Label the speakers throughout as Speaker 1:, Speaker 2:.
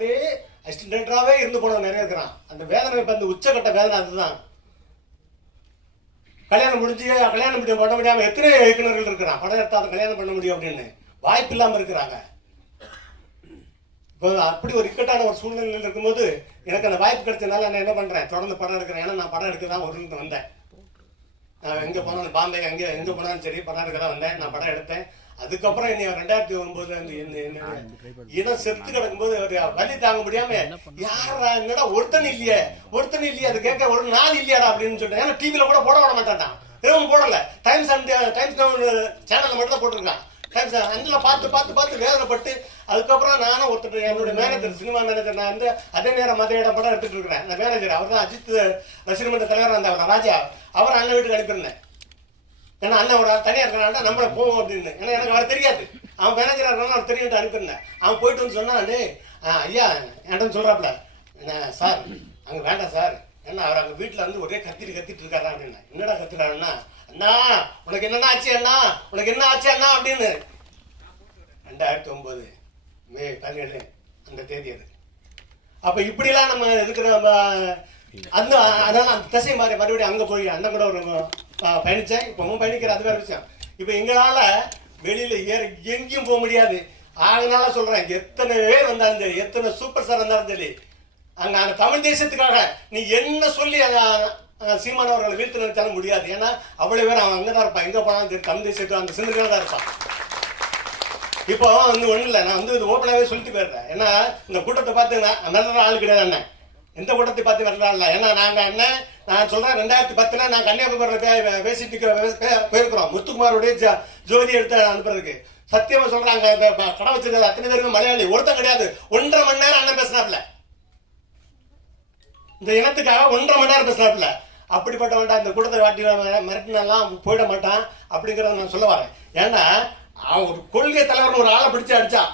Speaker 1: அப்படியே அசிஸ்டன்டாவே இருந்து போனவன் நிறைய இருக்கிறான். அந்த வேதனை இப்போ அந்த உச்சக்கட்ட வேதனை அதுதான். கல்யாணம் முடிஞ்சு கல்யாணம் முடியும் பண்ண முடியாமல் எத்தனை இயக்குனர்கள் இருக்கிறான். படம் எடுத்தால் கல்யாணம் பண்ண முடியும் அப்படின்னு. வாய்ப்பு இல்லாமல் இருக்கிறாங்க. இப்போ அப்படி ஒரு இக்கட்டான ஒரு சூழ்நிலையில் இருக்கும்போது எனக்கு அந்த வாய்ப்பு கிடைச்சதுனால நான் என்ன பண்ணுறேன் தொடர்ந்து படம் எடுக்கிறேன். ஏன்னா நான் படம் எடுக்க தான் ஒரு வந்தேன். நான் எங்கே போனாலும் பாம்பே எங்கே எங்கே போனாலும் சரி படம் எடுக்க தான் வந்தேன். நான் படம் எடுத்தேன். அதுக்கப்புறம் என்னை ரெண்டாயிரத்தி ஒன்பதுல
Speaker 2: இனம் செத்து கிடக்கும்போது வலி
Speaker 1: தாங்க முடியாம யாரா என்னடா ஒருத்தன் இல்லையே. ஒருத்தன் இல்லையே அது கேட்க ஒரு நாள் இல்லையாடா அப்படின்னு சொல்லிட்டு ஏன்னா டிவியில கூட போட விட மாட்டான்டான் எதுவும் போடல. டைம்ஸ் அண்ட் டைம்ஸ் சேனல்ல மட்டும் தான் போட்டிருக்கான். டைம்ஸ் அதில் பார்த்து பார்த்து பார்த்து வேதனைப்பட்டு அதுக்கப்புறம் நானும் ஒருத்தர் என்னுடைய மேனேஜர் சினிமா மேனேஜர் நான் வந்து அதே நேரம் மத இடம் படம் எடுத்துட்டு இருக்கிறேன். அந்த மேனேஜர் அவர் தான் அஜித் ரசிகர் மன்ற தலைவராக இருந்தாங்க ராஜா. அவர் அண்ணன் வீட்டுக்கு அனுப்பியிருந்தேன். ஏன்னா அண்ணன் ஒரு தனியாக இருக்கிறான்டா நம்மள போவோம் அப்படின்னு. ஏன்னா எனக்கு அவர் தெரியாது. அவன் மேனேஜராக இருந்தாலும் அவர் தெரியும் அனுப்பியிருந்தேன். அவன் போயிட்டு வந்து சொன்னான் "டேய், ஆ, ஐயா என்கிட்ட சொல்கிறாப்புல என்ன சார் அங்கே வேண்டாம் சார். ஏன்னா அவர் அங்கே வீட்டில் வந்து ஒரே கத்திட்டு கத்திட்டு இருக்காரா? அப்படின்னு. என்னடா கத்துறாருன்னா? அண்ணா உனக்கு என்னென்ன ஆச்சு அண்ணா? உனக்கு என்ன ஆச்சு அண்ணா? அப்படின்னு. ரெண்டாயிரத்தி ஒன்பது மே பதினேழு அந்த தேதி அது. அப்ப இப்படிலாம் நம்ம இருக்கிற நம்ம அந்த அதனால அந்த திசை மாறி மறுபடியும் அங்க போய் அண்ணன் கூட ஒரு பயணித்தேன் இப்போவும் பயணிக்கிறேன் பயணிக்கிற அது வேறு விஷயம். இப்போ எங்களால் வெளியில் ஏற எங்கேயும் போக முடியாது. அதனால சொல்கிறேன் எத்தனை பேர் வந்தாலும் சரி எத்தனை சூப்பர் ஸ்டார் வந்தாலும் சரி நாங்கள் தமிழ் தேசத்துக்காக நீ என்ன சொல்லி சீமான் அவர்களை வீழ்த்து நினைச்சாலும் முடியாது. ஏன்னா அவ்வளோ பேர் அவன் அங்கே தான் இருப்பான். எங்கே போனாலும் சரி தமிழ் தேசத்து அந்த சிந்தனையாக தான் இருப்பான். இப்போ வந்து ஒன்றும் இல்லை நான் வந்து இது ஓப்பனாகவே சொல்லிட்டு போயிடுறேன். ஏன்னா இந்த கூட்டத்தை பார்த்து நான் மிரட்டுற ஆள் கிடையாது அண்ணன். எந்த கூட்டத்தை பார்த்து வரலாம் இல்லை. ஏன்னா நாங்கள் என்ன நான் சொல்கிறேன் ரெண்டாயிரத்தி பத்தில் நான் கன்னியாகுமரியில் பே பேசிட்டு போயிருக்கிறோம். முத்துக்குமாரோடைய ஜ ஜோதி எடுத்து அனுப்புறதுக்கு. சத்தியமாக சொல்றாங்க அங்கே கடை வச்சிருக்கல அத்தனை பேருக்கும் மலையாளி ஒருத்தம் கிடையாது. ஒன்றரை மணி நேரம் அண்ணன் பேசினாப்ல இந்த இனத்துக்காக ஒன்றரை மணி நேரம் பேசினாப்ல அப்படிப்பட்ட வேண்டாம் இந்த கூட்டத்தை வாட்டி மிரட்டினெல்லாம் போயிட மாட்டான் அப்படிங்கிறத நான் சொல்ல வரேன். ஏன்னா அவன் ஒரு கொள்கை தலைவர்னு ஒரு ஆளை பிடிச்சி அடிச்சா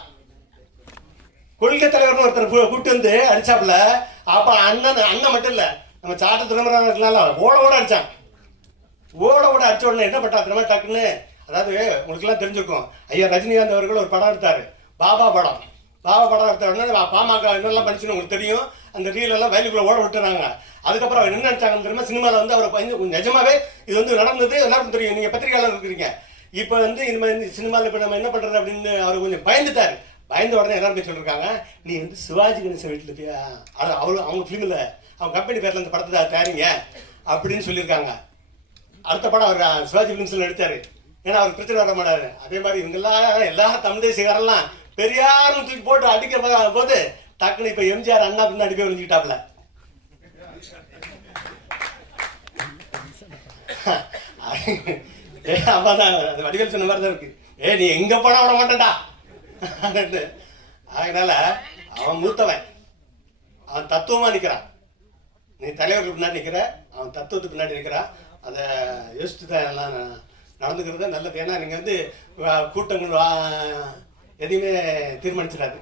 Speaker 1: கொள்கை தலைவர்னு ஒருத்தர் கூப்பிட்டு கூட்டு வந்து அடிச்சாப்புல. அப்ப அண்ணன் அண்ணன் மட்டும் இல்ல நம்ம சாட்ட திருமணம் ஓட ஓட அடிச்சான். ஓட ஓட அடிச்ச உடனே என்ன பண்ணா திரும்ப டக்குன்னு? அதாவது உங்களுக்கு எல்லாம் ஐயா ரஜினிகாந்த் அவர்கள் ஒரு படம் எடுத்தாரு. பாபா படம். பாபா படம் எடுத்த உடனே பாமக என்னெல்லாம் பண்ணிச்சுன்னு உங்களுக்கு தெரியும். அந்த ரீல் எல்லாம் வயலுக்குள்ள ஓட விட்டுறாங்க. அதுக்கப்புறம் அவர் என்ன நினச்சாங்கன்னு தெரியுமா? சினிமாவில் வந்து அவர் பயந்து நிஜமாவே இது வந்து நடந்தது எல்லாருக்கும் தெரியும். நீங்க பத்திரிகையாளர் இருக்கிறீங்க. இப்போ வந்து இந்த மாதிரி சினிமாவில் இப்போ நம்ம என்ன பண்றது அப்படின்னு அவர் கொஞ்சம் பயந்துட்டாரு. பயந்த உடனே எல்லாரும் போய் நீ வந்து சிவாஜி கணேசன் வீட்டில் போய் அது அவ்வளோ அவங்க ஃபிலிமில் அவங்க கம்பெனி பேரில் இந்த படத்தை தயாரிங்க அப்படின்னு சொல்லியிருக்காங்க. அடுத்த படம் அவர் சிவாஜி ஃபிலிம்ஸில் எடுத்தார் ஏன்னா அவர் பிரச்சனை வர மாட்டாரு. அதே மாதிரி இவங்கெல்லாம் எல்லா தமிழ் தேசியக்காரெல்லாம் பெரியாரும் தூக்கி போட்டு அடிக்க போது டக்குனு இப்போ எம்ஜிஆர் அண்ணா பின்னாடி போய் விழுந்துக்கிட்டாப்ல ஏ அம்மாதான் வடிவேல் சொன்ன மாதிரி தான் இருக்கு. ஏ நீ எங்க போனா விட மாட்டேன்டா? அதனால அவன் மூத்தவன். அவன் தத்துவமா நிற்கிறான் நீ தலைவருக்கு பின்னாடி நிற்கிற அவன் தத்துவத்துக்கு பின்னாடி நிற்கிறான் அதை யோசிச்சு தான் எல்லாம் நடந்துக்கிறது. நல்லது. ஏன்னா நீங்கள் வந்து கூட்டங்கள் எதையுமே தீர்மானிச்சிடாது.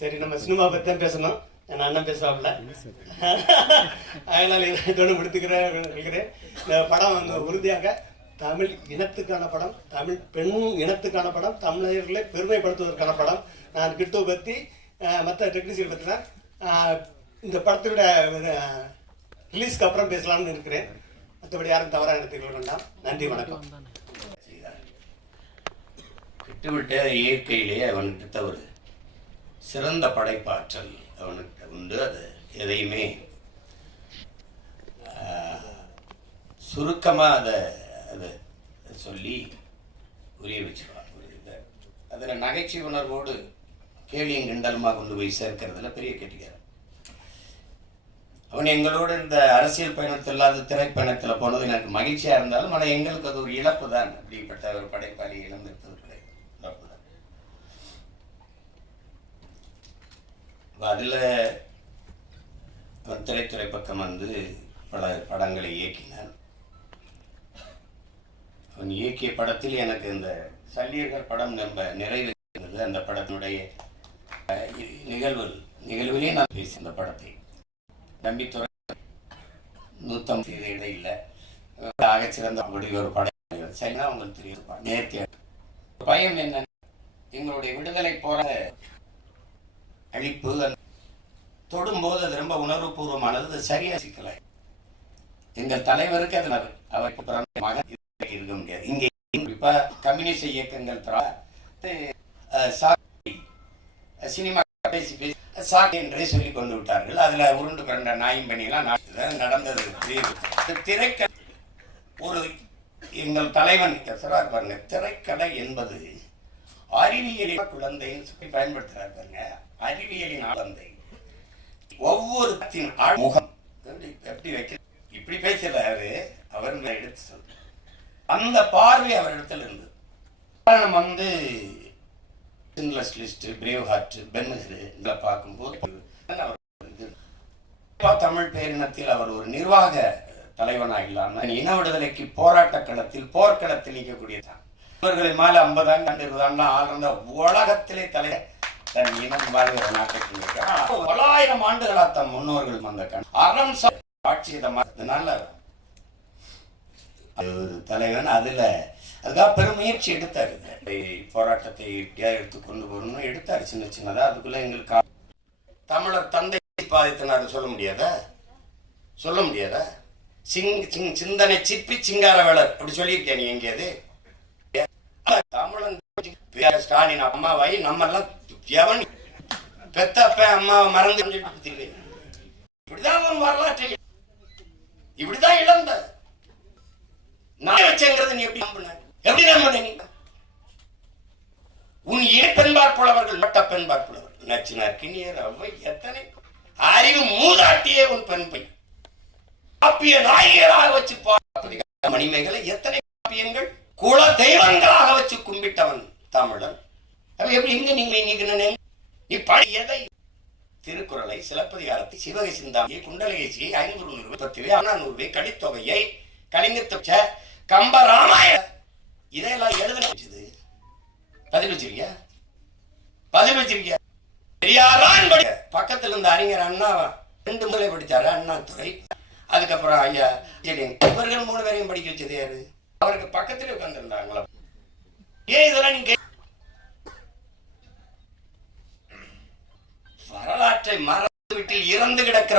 Speaker 1: சரி நம்ம சினிமா பற்றி தான் பேசணும். என் அண்ணன் பேசுவாப்ல அதனால இதோடு முடித்துக்கிறேன் இருக்கிறேன் இந்த படம் வந்து உறுதியாக தமிழ் இனத்துக்கான படம் தமிழ் பெண் இனத்துக்கான படம் தமிழர்களை பெருமைப்படுத்துவதற்கான படம். நான் கிட்டோ பற்றி மற்ற டெக்னீஷியன் பற்றி தான் இந்த படத்தோட ரிலீஸ்க்கு அப்புறம் பேசலாம்னு இருக்கிறேன். மற்றபடி யாரும் தவறாக எடுத்துக்கொள்ள வேண்டாம். நன்றி வணக்கம்.
Speaker 3: செய்தான் விட்டுவிட்ட இயற்கையிலே அவன்கிட்ட தவறு. சிறந்த படைப்பாற்றல் அவனுக்கு உண்டு அது எதையுமே சுருக்கமாக அதை அதை சொல்லி புரிய வச்சுருவார். ஒரு இதை அதில் நகைச்சுவை உணர்வோடு கேலியும் கிண்டலுமாக கொண்டு போய் சேர்க்கறதுல பெரிய கெட்டிக்காரன். அவன் எங்களோட இந்த அரசியல் பயணத்தில் இல்லாத திரைப்பயணத்தில் போனது எனக்கு மகிழ்ச்சியாக இருந்தாலும் ஆனால் எங்களுக்கு அது ஒரு இழப்பு தான். அப்படிப்பட்ட ஒரு படைப்பாளி இழந்திருப்பது கிடையாது. இழப்பு தான். அதில் அவன் திரைத்துறை பக்கம் வந்து பல படங்களை இயக்கினான். இயக்கிய படத்தில் எனக்கு இந்த சல்லியர்கள் படம் நம்ப நிறைவு இருந்தது அந்த படத்தினுடைய நிகழ்வு நிகழ்விலே நான் பேசி அந்த படத்தை நம்பித்துறை நூத்தம் செய்த இடையில ஆகச்சிறந்த அப்படி ஒரு படம் சரினா உங்களுக்கு தெரியும். நேர்த்தியா பயம் என்ன? எங்களுடைய விடுதலை போற அழிப்பு தொடும்போது அது ரொம்ப உணர்வுபூர்வமானது. அது சரியா சிக்கல எங்கள் தலைவருக்கு அது நபர். அவர் பிறந்த மகன் இருக்க முடியாது. இங்கே குறிப்பாக கம்யூனிஸ்ட் இயக்கங்கள் தர சினிமா பேசி பேசி சாட்டி என்றே சொல்லி கொண்டு விட்டார்கள். அதுல உருண்டு பிறண்ட நாயும் பணியெல்லாம் நா- நடந்தது. தெரியுது. திரைக்க ஒரு எங்கள் தலைவன் சொல்றாரு பாருங்க. திரைக்கடை என்பது அறிவியலின் குழந்தைன்னு சொல்லி பயன்படுத்துறாரு பாருங்க. அறிவியலின் குழந்தை. ஒவ்வொரு ஆழ்முகம் முகம். எப்படி வைக்க இப்படி பேசுறாரு அவர். எடுத்து சொல்ற அந்த பார்வை அவரிடத்தில் இருந்தது. காரணம் வந்து Schindler's List Braveheart Ben Hur இதில் பார்க்கும்போது அவர் தமிழ் பேரினத்தில் அவர் ஒரு நிர்வாக தலைவனாக இல்லாமல் இன விடுதலைக்கு போராட்ட களத்தில் போர்க்களத்தில் நிற்கக்கூடிய இவர்களை மேல ஐம்பது ஆண்டு இருபது ஆண்டு ஆளுந்த உலகத்திலே தலை தன் இனம் வாழ்கிற நாட்டுக்கு தொள்ளாயிரம் ஆண்டுகளா தம் முன்னோர்கள் வந்த கண் அறம் சா- இதனால தலைவன் அதுல அதுக்காக பெருமுயற்சி எடுத்தாரு. போராட்டத்தை எப்படியா எடுத்து கொண்டு போகணும்னு எடுத்தாரு சின்ன சின்னதா. அதுக்குள்ள எங்களுக்கு தமிழர் தந்தை பாதித்தனார் சொல்ல முடியாதா? சொல்ல முடியாதா? சிங் சிங் சிந்தனை சிப்பி சிங்கார அப்படி சொல்லியிருக்கேன் நீ எங்கேயாவது? தமிழன் ஸ்டாலின் அம்மாவாயி நம்ம எல்லாம் எவன் பெத்தப்ப அம்மாவை மறந்து இப்படிதான் வரலாற்றை இப்படிதான் இழந்த நான் வச்சேங்கிறத நீ எப்படி நம்பின? எப்படி நம்பின நீ? உன் இணை பெண்பார் புலவர்கள் மட்ட பெண்பார் புலவர்கள். நச்சினார் கிணியர் அவை எத்தனை? அறிவு மூதாட்டியே உன் பெண் பை. காப்பிய நாயகராக வச்சு பா- மணிமேகலை எத்தனை காப்பியங்கள்? குல தெய்வங்களாக வச்சு கும்பிட்டவன் தமிழன். அப்ப எப்படி இங்க நீங்க நீங்க நீ படி எதை? திருக்குறளை சிலப்பதிகாரத்தை சிவகை சிந்தாமியை குண்டலகேசியை ஐநூறு நூறு பத்திவை அண்ணாநூறுவை கடித்தொகையை கலிங்கத்தொச்ச கம்ப ராமாய இதையெல்லாம் எழுதுன வச்சது? பதில் வச்சிருக்கியா? பதில் வச்சிருக்கியா? பெரியாரான் படி. பக்கத்துல இருந்த அறிஞர் அண்ணா ரெண்டு முறை படித்தாரு அண்ணா துறை. அதுக்கப்புறம் ஐயா ஜெடியன் இவர்கள் மூணு பேரையும் படிக்க வச்சது யாரு? அவருக்கு பக்கத்துல உட்கார்ந்துருந்தாங்களா? ஏன் இதெல்லாம் நீங்க வரலாற்றை மறந்து வீட்டில் இறந்து கிடக்கிற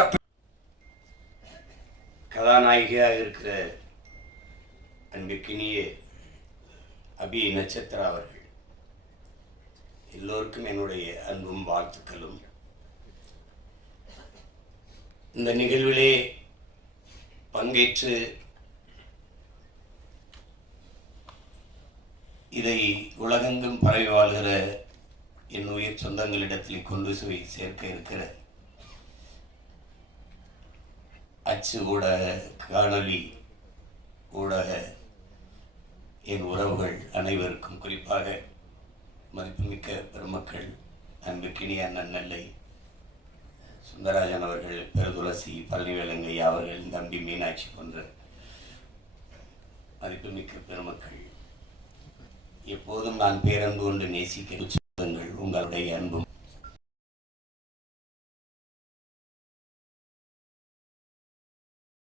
Speaker 3: கதாநாயகியாக இருக்கிற அன்பிற்கினிய அபி நட்சத்திரா அவர்கள். எல்லோருக்கும் என்னுடைய அன்பும் வாழ்த்துக்களும். இந்த நிகழ்விலே பங்கேற்று இதை உலகெங்கும் பரவி வாழ்கிற என் உயிர் சொந்தங்களிடத்தில் கொண்டு போய் சேர்க்க இருக்கிற அச்சு ஊடக காணொலி ஊடக என் உறவுகள் அனைவருக்கும் குறிப்பாக மதிப்புமிக்க பெருமக்கள் அன்புக்கினி அண்ணன் நெல்லை சுந்தரராஜன் அவர்கள் பெருதுளசி பழனிவேலங்கையா அவர்கள் தம்பி மீனாட்சி போன்ற மதிப்புமிக்க பெருமக்கள். எப்போதும் நான் பேரன்பு கொண்டு நேசிக்க உங்களுடைய அன்பும்